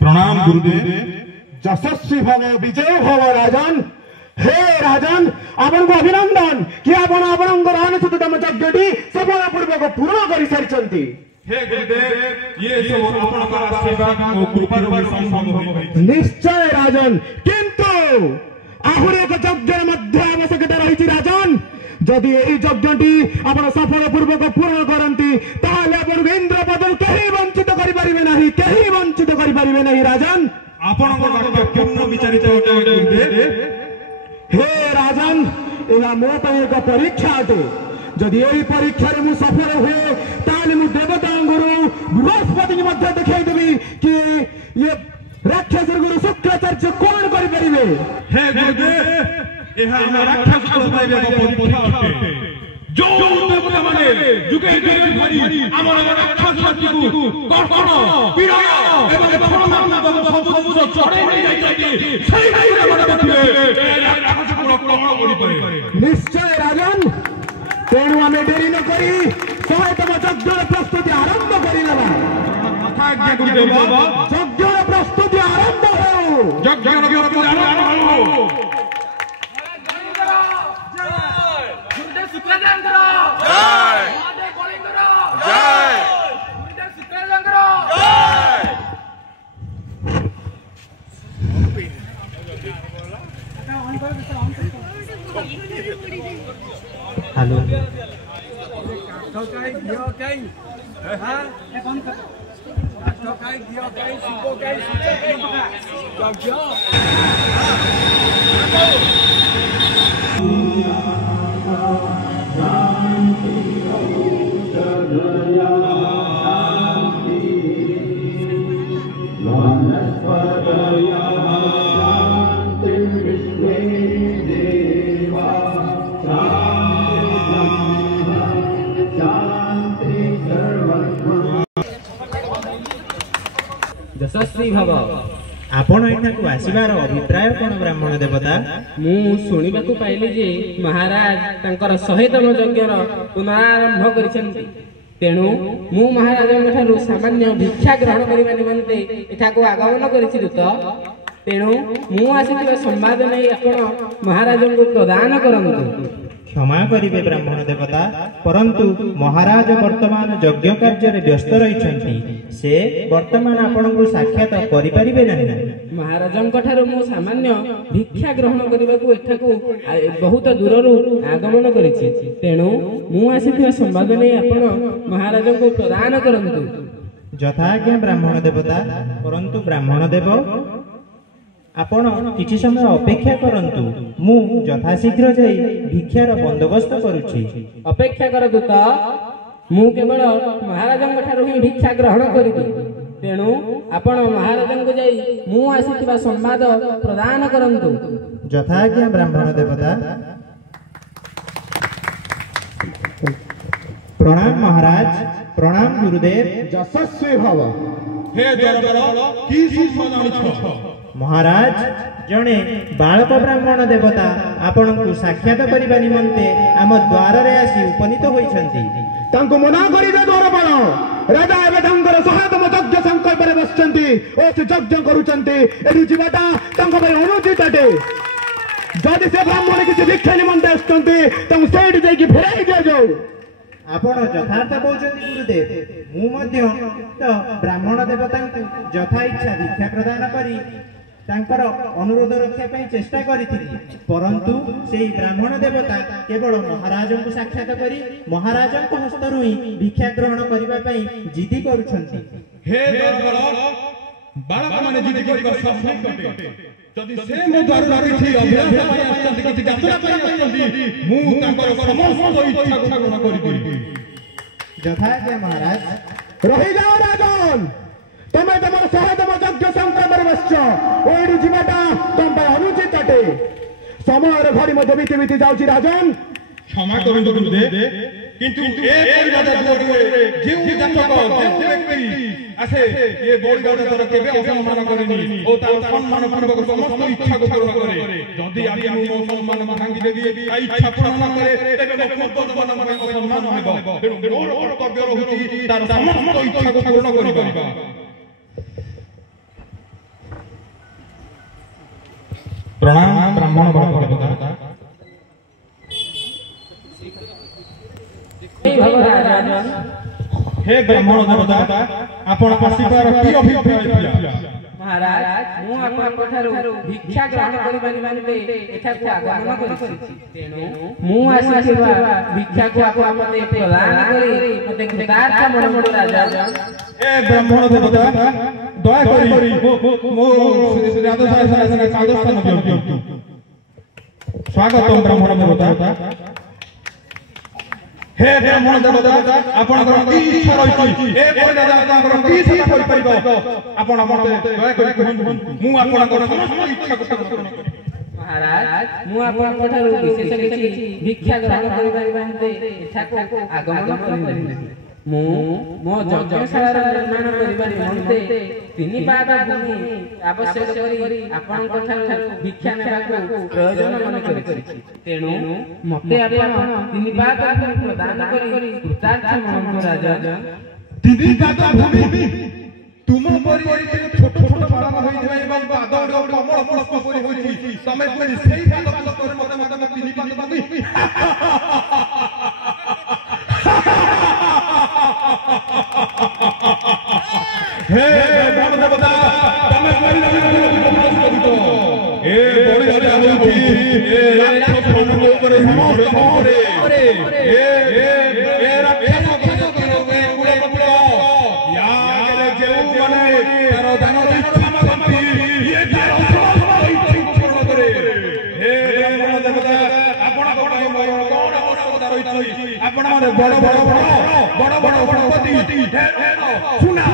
प्रणाम गुरुदेव। यशस्वी भव विजय भव राजन। हे राजन आपन को अभिनंदन कि आपन आपनकर अनुचिततम यज्ञटी सफल पूर्वक पूर्ण करि सारिचंती। हे गुरुदेव ये सब आपनकर आशीर्वाद और कृपा रे संभव होई। निश्चय राजन किंतु आहुर एक यज्ञ मध्य आवश्यकता रही राजन। जदि यही यज्ञटी आपन सफल पूर्वक पूर्ण करंती ताले आपन इंद्र पद कहीं वंचित करि परिबे नाही, कहीं वंचित करि परिबे नाही राजन। आपनकर वाक्य पूर्ण विचारित होते गुरुदेव। हे राजन एहा मो पे एक परीक्षा अटे। जदि यही परीक्षा रे मु सफल हुए ताले मु देवता गुरु बृहस्पति मध्य देखाई देबी कि ये राक्षस गुरु शुक्राचार्य कौन करि परिबे। हे गुरुदेव एहा राक्षस को पाइबे परीक्षा अटे। जो देवता माने जुगे जुगे धरि हमर राक्षस को कर्कण पीड़ा एवं फलमान सब चढ़े नहीं जाई सही नहीं माने देखिए राक्षस को प्रमाण करि पारे। निश्चय राजन तेणु आमे देरी न करी सहायतम यज्ञ प्रस्तुति आरंभ करिलबा। कथा गुरुदेव यज्ञ प्रस्तुति आरंभ हो। यज्ञ प्रस्तुति आरंभ हो। हेलो यशस्वी भव। आपण एठाकु आसीबार अभिप्राय कोन ब्राह्मण देवता? मु सुनिबाकु पाइली जे महाराज तांकर 100तम यज्ञर पुनरारंभ करिसेंती। तेणु मु महाराजଙ୍କ ଠାରୁ सामान्य भिक्षा ग्रहण करिबा निमंते एठाकु आगमन करिछि तो तेणु मु आसीଥିବା संवाद नै आपण महाराजଙ୍କୁ प्रदान करंतु। क्षमा करिबे ब्राह्मण देवता परंतु महाराज वर्तमान यज्ञ कार्य रे व्यस्त रहिछंती। से वर्तमान आपनकु साक्षात करि परिबे नाही। महाराजଙ୍କ ଠାରୁ मु सामान्य भिक्षा ग्रहण करिबाकु एठाकु बहुत दूररु आगमन करिछि। तेणु मु आसीଥିବା संवाद नै आपण महाराजଙ୍କୁ प्रदान करंतु। यथाज्ञा ब्राह्मण देवता परंतु ब्राह्मण देव आपण किछि समय अपेक्षा करंतु। मु यथाशीघ्र जाई भिक्षार बंदोबस्त करूछि। अपेक्षा कर दूत मु केवल महाराजଙ୍କ ଠାରୁ ही भिक्षा ग्रहण करिबि। तेणु आपण महाराजଙ୍କୁ जाई मु आसीଥିବା संवाद प्रदान करंतु। यथाज्ञा ब्राह्मण देवता। प्रणाम महाराज। प्रणाम गुरुदेव। यशस्वी भव। हे दरबार की सूचना जानिछ? महाराज जणे बालक ब्राह्मण देवता आपनकु साक्षात करिबा निमंते आम द्वार रे आसी उपनीत होइछंती। तांको मना करि दे द्वारपाल। राजा एबे तांकर 100तम यज्ञ संकल्प रे बसचंती ओ से यज्ञ करूचंती। एदि जीवाटा तांको पर अनुचित अटे। जदि से ब्राह्मण किछि भिक्षा निमंते आछंती तांको सेठी जाई कि फेराई दिया जाऊ। आपण यथार्थ कहउछंती गुरुदेव। मु मध्य तो ब्राह्मण देवतांकु यथा इच्छा भिक्षा प्रदान करी तांकर अनुरोध रक्षा पई चेष्टा करिथिली परंतु सेही ब्राह्मण देवता केवल महाराजଙ୍କୁ साक्षात करी महाराजଙ୍କ हस्तरु ही भिक्षा ग्रहण करिबा पई जिद्दी करूछंती। हे दरबार बालक माने जिद करबा संभव कटे जदि से मो द्वार किछि अभ्यास पय आछंती किछि यात्रा पय आछंती मु तांकर समस्त इच्छा को पूर्ण करिबि यथाज्ञा महाराज। रही जाओ राजन तमे तमर सहदेव यज्ञ संक्रमण बश्च ओइडी जीवाटा तम पर अनुचित अटे समय घड़ी मध्य बीती बीती जाउची राजन क्षमा करंतु गुरुदेव किंतु ए परिवाद दुआरे जेउ जातक जेउ व्यक्ति आसे ए बोलगाड तर केबे असम्मान करिनी ओ तार सम्मान पूर्वक समस्त इच्छा को पूर्ण करे जदि आबि मो सम्मान भांगी देबी आ इच्छा पूर्ण न करे तेबे मो पदवन मन असम्मान हेबो तेनु मोर कर्तव्य रहुची तार समस्त इच्छा को पूर्ण करिबा। प्रणाम ब्राह्मण देवता। हे ब्राह्मण देवता आपण आसीबार की अभिप्राय थिला महाराज मु आपन ठारू भिक्षा ग्रहण करि निमंते एठाकु आगमन करिछि तेनु मु आसीबा भिक्षा को आपन मते प्रदान करि मते कृतार्थ मन राजा। हे ब्राह्मण देवता दया करि मो राजा सारा सागस्थान दियौ स्वागतम ब्राह्मण देवता। हे ब्राह्मण देवता आपनकर की इच्छा रहिछि ए परिवाद आपनकर की सेवा करि परिबो आपण मते दया करि कहू मु आपनकर समस्त इच्छा को पूर्ण करिबि। महाराज मु आपन ठारू विशेष किछि भिक्षा ग्रहण करि निमंते एठाकु आगमन करिछि मु मो यज्ञशाला निर्माण करिबा निमंते 3 पाद भूमि आवश्यक करी आपन ठारू भिक्षा नेबाकु प्रयोजन मन करिछि तेनु मते आपन 3 पाद प्रदान करी कृतार्थ मन राजा। 3 पाद भूमि तुम परि छोट छोट बालक होई जाय एवं पाद कमल पुष्प परि होइछि तमे सेही पाद पुष्प मते मते 3 पाद भूमि हे ब्राह्मण देवता तमे कोइ ए बड़ी राजा होइछि ए राक्षस मन ऊपर समस्त मोरे ए राक्षस मन करे कुळे पुळे या जेउ माने तार दान इच्छा मागंती ये तार इच्छा पूर्ण करे। हे ब्राह्मण देवता आपण कोन आवश्यकता रहिछि आपण माने बड़ संपत्ति सुना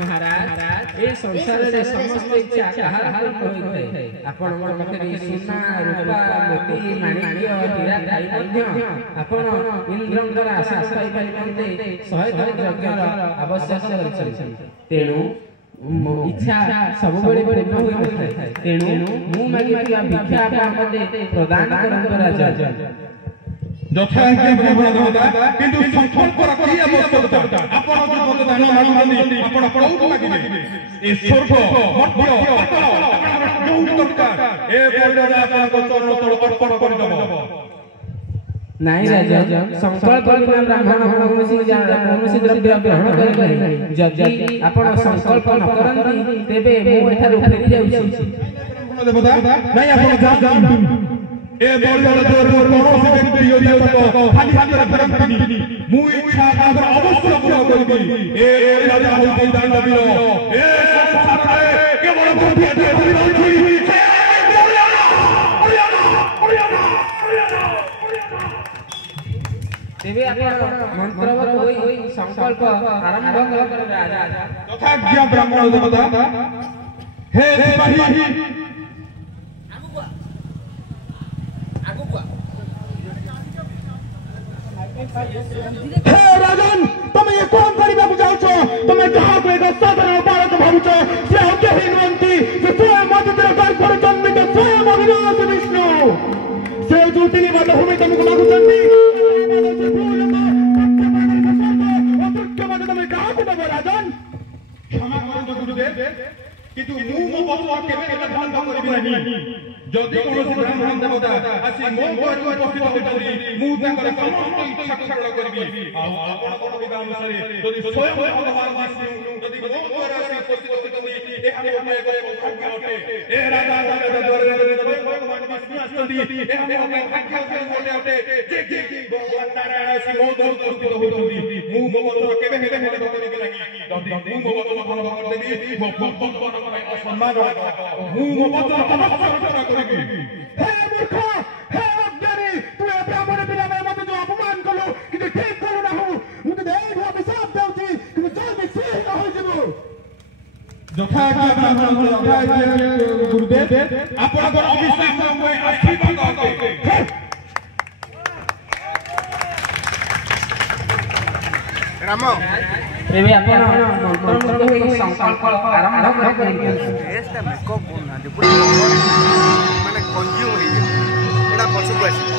महाराज ए संसार रे समस्त इच्छा कहार होइथे आपण मन मते सोना रूपा मोती माणिक्य हीरा दाई मध्य आपण इंद्रंकर आशीष पाई परिमंते 100 यज्ञर आवश्यक करिछि तेनु इच्छा सब बड़े बड़े पूर्ण होइथे तेनु मु मागिया भिक्षा आपन मते प्रदान करंत राजा। यथाज्ञा ब्राह्मण देवता किंतु संकल्प रखी आवश्यकता आपण जो मते दान मागुनी आपण कोउठ मागिबे ए स्वर्ग मध्य पाताल आपण जो दरकार ए परिवाद आपण को चरण तळ अर्पण करि दबो नहीं राजा संकल्प बिना ब्राह्मण कौनसी द्रव्य ग्रहण करि जदि आपण संकल्प न करंती तेबे मु एठारु फेरि जाउछि। देवता नहीं आपण जा ए परिवाद कौनसी व्यक्ति योग्य तो खाली हाथ फेरंती मु इच्छा ताकर अवश्य पूर्ण करिबि ए राजा होई दानवीर ए संसार रे केवल गोटे देवी रहछि तेबे आपण मंत्रवत होई संकल्प आरंभ कर राजा। यथाज्ञा ब्राह्मण देवता। हे सिपाही हे राजन तमे ये कोन करिबा बुझाउछ तमे जहा को एक साधारण बालक भाबुछ से होके हिनवंती से स्वयं मदित्र कर पर जन्मित स्वयं अविनाश विष्णु से जो 3 बात भूमि तुमको मागुचंती राजन क्षमा करंतु गुरुदेव किंतु मु मो बतवा केबे भंग करिबि नाही जदि कोनोसी ब्राह्मण देवता आसी मो घर उपस्थित होतरी मु ताकर समस्त इच्छा पूर्ण करिबि आ आपण कोन विधा अनुसारे जदि स्वयं भगवान विष्णु जदि मो घर आसी उपस्थित होतरी ए हम एक भाग्य अटे ए राजा द्वारा भगवान विष्णु ବିଷ୍ଣୁ ଆସନ୍ତି ଏହା ମୋ ଭାଗ୍ୟ ଗୋଟେ ଅଟେ ଯେ ଭଗବାନ ନାରାୟଣ ଆସି ମୋ ଦରକୁ କୃପିତ ହୋଇଛନ୍ତି ମୁଁ ମୋ ବଚନ କେବେ ହେଲେ ଭଙ୍ଗ କରିବି ନାହିଁ ଯଦି ମୁଁ ମୋ ବଚନ ଭଙ୍ଗ କରିଦେବି ମୋ ପୂର୍ବଙ୍କର ପାଇଁ ଅସମ୍ମାନ ମୁଁ ମୋ ବଚନ ରକ୍ଷା କରିବି हे मूर्ख हे अज्ञानी तू ए ब्राह्मण पिला मते जो अपमान कलु कि ठीक करू ना हो मु तो देख अभिशाप देउची कि जल्दी सिंह न होई जबो যথাজ্ঞা ব্রাহ্মণ গুরুদেব আপনার অভিষেক সময় আশীর্বাদ অটে ରାମ ଏବେ ଆପଣ ମନ୍ତ୍ରମୁଗ୍ଧ ହୋଇ ସଂକଳ୍ପ ଆରମ୍ଭ କରିଦିଅନ୍ତୁ। ଫେସ୍ଟା ମେକଅପ୍ କରୁନାହାନ୍ତି ପୁରା ମାନେ କଞ୍ଜ୍ୟୁମ୍ ହେଇଯିବ ଏଇଟା ପଛକୁ ଆସିବ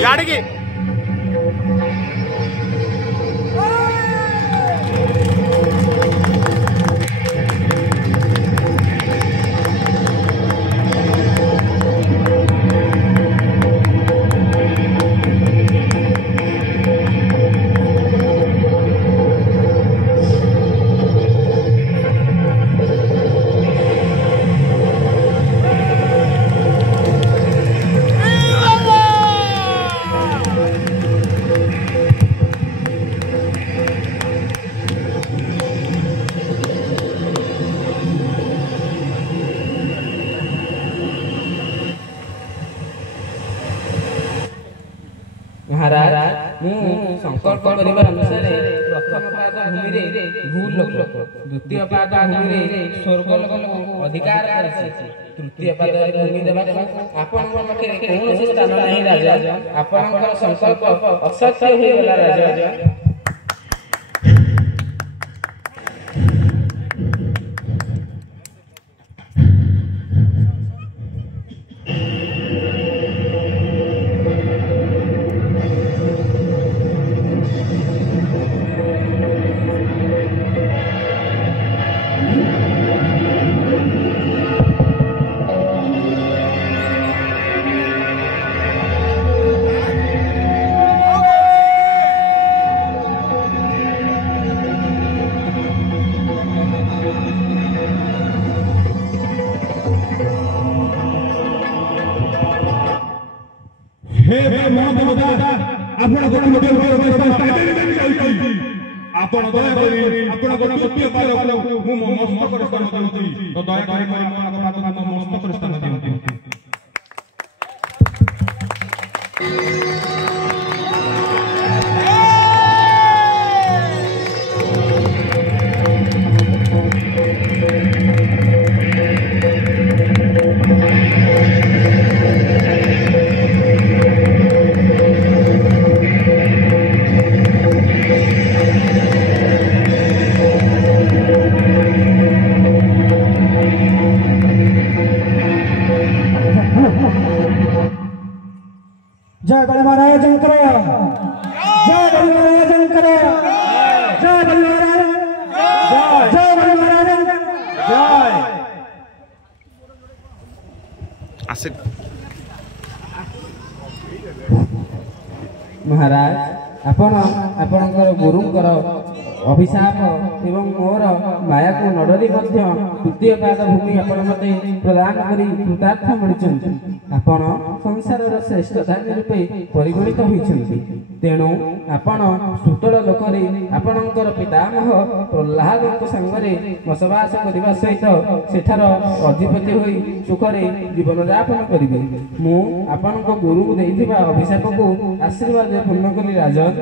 ଇଆଡ଼ିକି महाराज मु संकल्प करिबा अनुसार प्रथम पाद भूमि रे भूलोक द्वितीय पाद भूमि रे स्वर्ग लोक अधिकार करछि तृतीय पाद भूमि देबा आपनक पाखे कोनोसी स्थान नाही राजा आपनकर संकल्प असत्य होई गेला राजा हे ब्राह्मण देवता आपण गोटे गोटे आपण दया करी आपण तृतीय पाद मु मस्तक स्थान देउछि तो दया करी आपनक पाद मु मस्तक स्थान देउछि जय बलि महाराज शंकर जय बलि महाराज शंकर जय बलि महाराज जय बलि महाराज जय आसे महाराज आपण आपणकर गुरुंकर अभिशाप एवं मोर माया को नडरी मध्य तृतीय पाद भूमि आपण मते प्रदान करी कृतार्थ मिलिछन्ति आपण संसारर श्रेष्ठ दानी रूपे परिगणित होइछन्ति तेणु आपण सुतल लोकरे आपणकर पितामह प्रह्लादक संगरे बसवास करिबा सहित सेठार अधिपति होई सुखरे जीवन यापन करिबे मु आपणक गुरु देइथिबा अभिशाप को आशीर्वाद पूर्ण करी राजन